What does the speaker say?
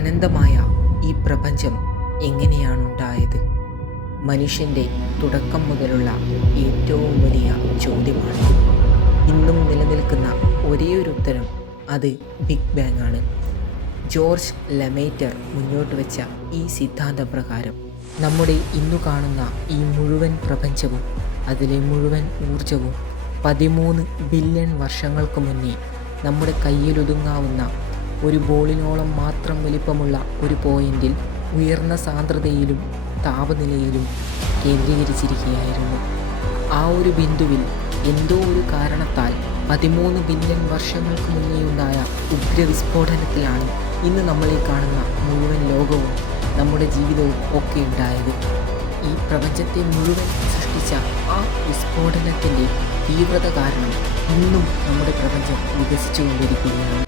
അനന്തമായ ഈ പ്രപഞ്ചം എങ്ങനെയാണുണ്ടായത്? മനുഷ്യൻ്റെ തുടക്കം മുതലുള്ള ഏറ്റവും വലിയ ചോദ്യമാണ്. ഇന്നും നിലനിൽക്കുന്ന ഒരേയൊരു ഉത്തരം അത് ബിഗ് ബാങ് ആണ്. ജോർജ് ലെമൈറ്റർ മുന്നോട്ട് വെച്ച ഈ സിദ്ധാന്തപ്രകാരം നമ്മുടെ ഇന്നു കാണുന്ന ഈ മുഴുവൻ പ്രപഞ്ചവും അതിലെ മുഴുവൻ ഊർജവും 13 ബില്യൺ വർഷങ്ങൾക്ക് മുന്നേ നമ്മുടെ കയ്യിലൊതുങ്ങാവുന്ന ഒരു ബോളിനോളം മാത്രം വലിപ്പമുള്ള ഒരു പോയിന്റിൽ ഉയർന്ന സാന്ദ്രതയിലും താപനിലയിലും കേന്ദ്രീകരിച്ചിരിക്കുകയായിരുന്നു. ആ ഒരു ബിന്ദുവിൽ എന്തോ ഒരു കാരണത്താൽ 13 ബില്യൺ വർഷങ്ങൾക്ക് മുന്നേയുണ്ടായ ഉഗ്രവിസ്ഫോടനത്തിലാണ് ഇന്ന് നമ്മളീ കാണുന്ന മുഴുവൻ ലോകവും നമ്മുടെ ജീവിതവും ഒക്കെ ഉണ്ടായത്. ഈ പ്രപഞ്ചത്തെ മുഴുവൻ സൃഷ്ടിച്ച ആ വിസ്ഫോടനത്തിൻ്റെ തീവ്രത കാരണം ഇന്നും നമ്മുടെ പ്രപഞ്ചം വികസിച്ചുകൊണ്ടിരിക്കുകയാണ്.